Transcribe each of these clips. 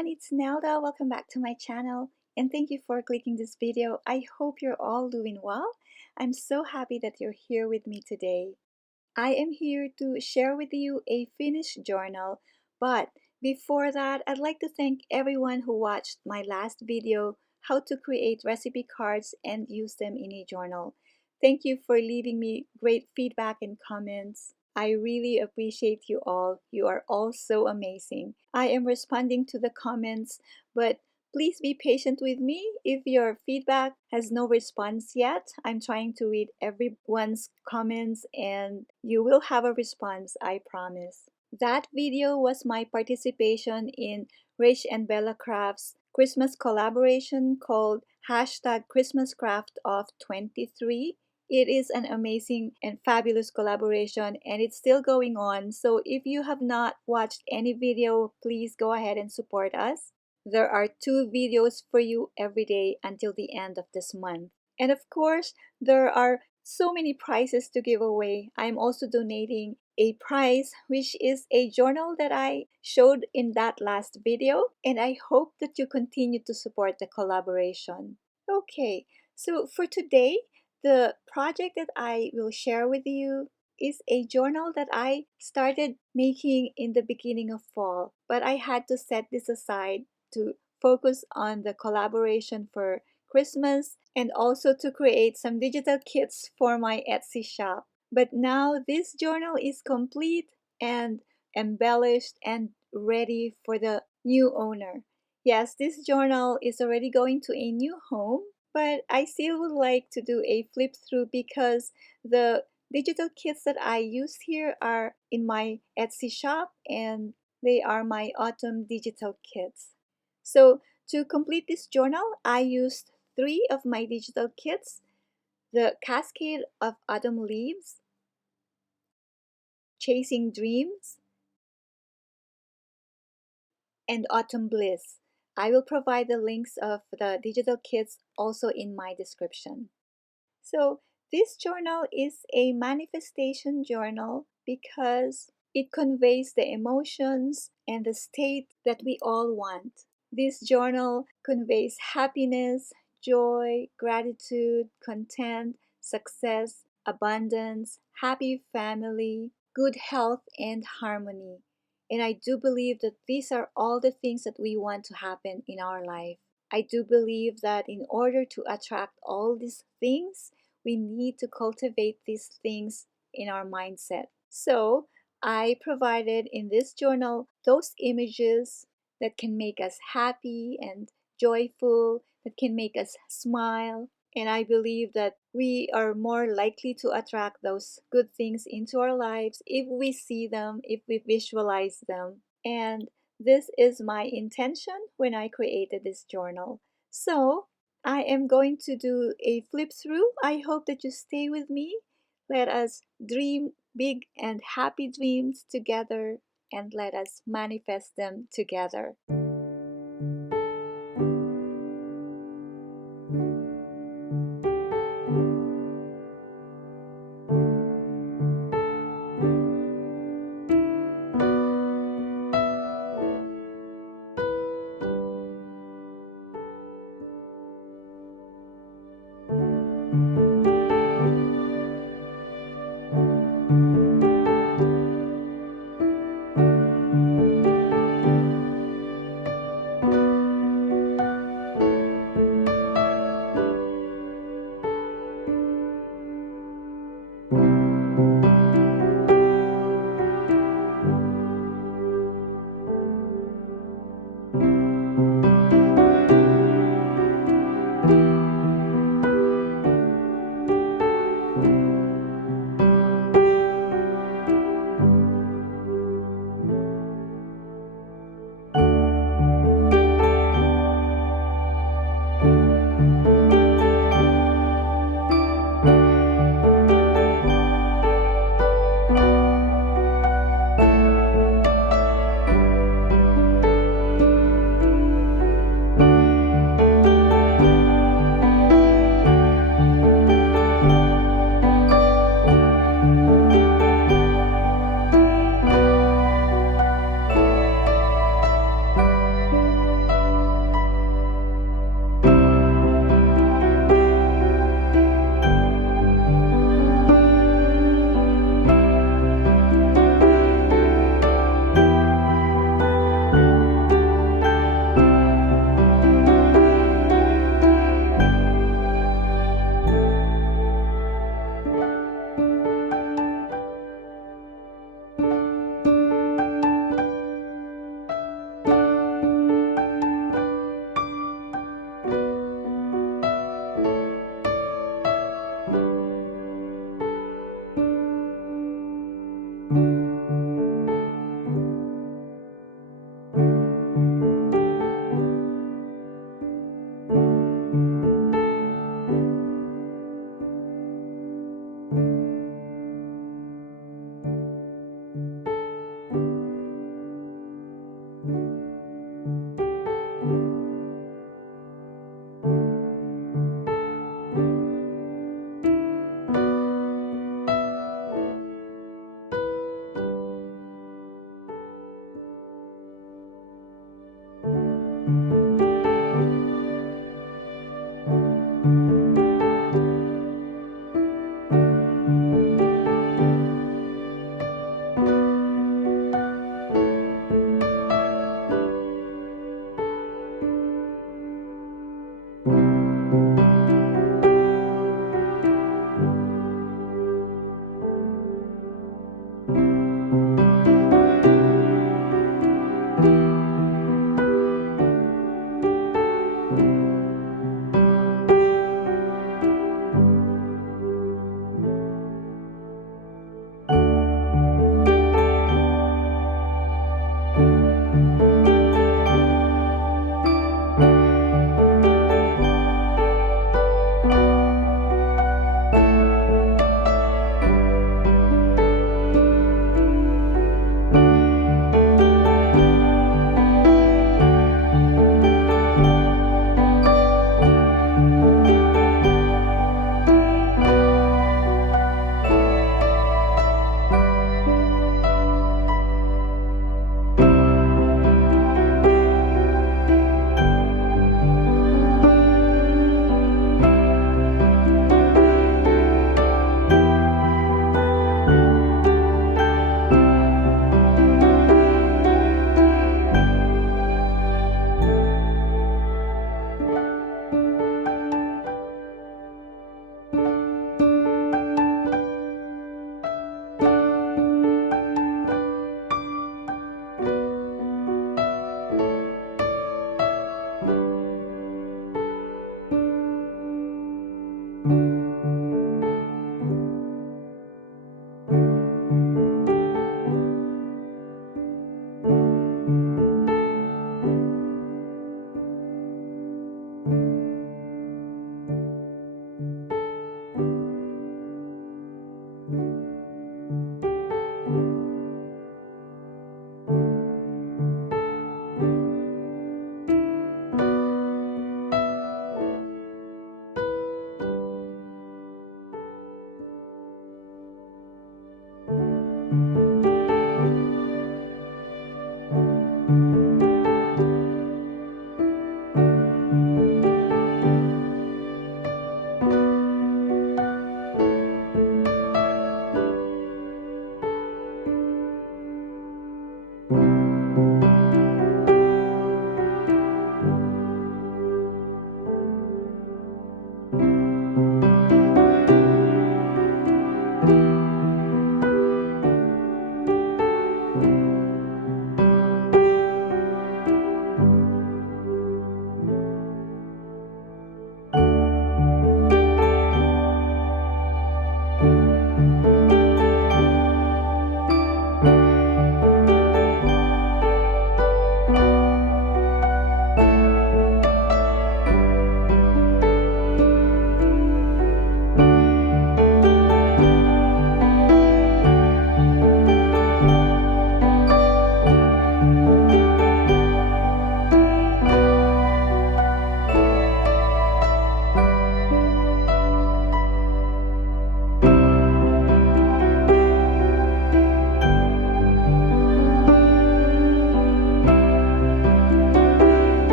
everyone, it's Nelda. Welcome back to my channel and thank you for clicking this video. I hope you're all doing well. I'm so happy that you're here with me today. I am here to share with you a finished journal, but before that, I'd like to thank everyone who watched my last video, how to create recipe cards and use them in a journal. Thank you for leaving me great feedback and comments. I really appreciate you all. You are all so amazing. I am responding to the comments, but please be patient with me. If your feedback has no response yet, I'm trying to read everyone's comments and you will have a response, I promise. That video was my participation in Rich and Bella Crafts' Christmas collaboration called #ChristmasCraftOff23. It is an amazing and fabulous collaboration and it's still going on. So if you have not watched any video, please go ahead and support us. There are 2 videos for you every day until the end of this month. And of course, there are so many prizes to give away. I'm also donating a prize, which is a journal that I showed in that last video. And I hope that you continue to support the collaboration. Okay, so for today, the project that I will share with you is a journal that I started making in the beginning of fall, but I had to set this aside to focus on the collaboration for Christmas and also to create some digital kits for my Etsy shop. But now this journal is complete and embellished and ready for the new owner. Yes, this journal is already going to a new home, but I still would like to do a flip through because the digital kits that I used here are in my Etsy shop and they are my autumn digital kits. So to complete this journal, I used 3 of my digital kits: the Cascade of Autumn Leaves, Chasing Dreams, and Autumn Bliss. I will provide the links of the digital kits also in my description. So this journal is a manifestation journal because it conveys the emotions and the state that we all want. This journal conveys happiness, joy, gratitude, content, success, abundance, happy family, good health, and harmony. And I do believe that these are all the things that we want to happen in our life. I do believe that in order to attract all these things, we need to cultivate these things in our mindset. So I provided in this journal those images that can make us happy and joyful, that can make us smile. And I believe that we are more likely to attract those good things into our lives if we see them, if we visualize them. And this is my intention when I created this journal. So I am going to do a flip through. I hope that you stay with me. Let us dream big and happy dreams together and let us manifest them together.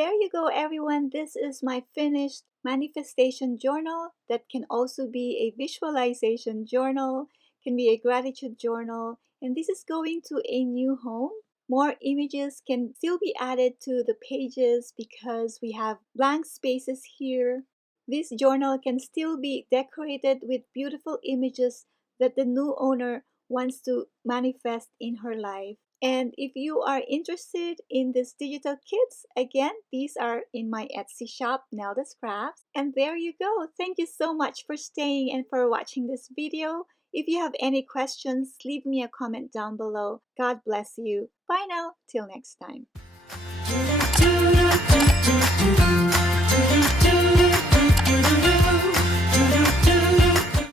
there you go, everyone. This is my finished manifestation journal that can also be a visualization journal, can be a gratitude journal, and this is going to a new home. More images can still be added to the pages because we have blank spaces here. This journal can still be decorated with beautiful images that the new owner wants to manifest in her life. And if you are interested in these digital kits, again, these are in my Etsy shop, Nelda's Crafts. And there you go. Thank you so much for staying and for watching this video. If you have any questions, leave me a comment down below. God bless you. Bye now. Till next time.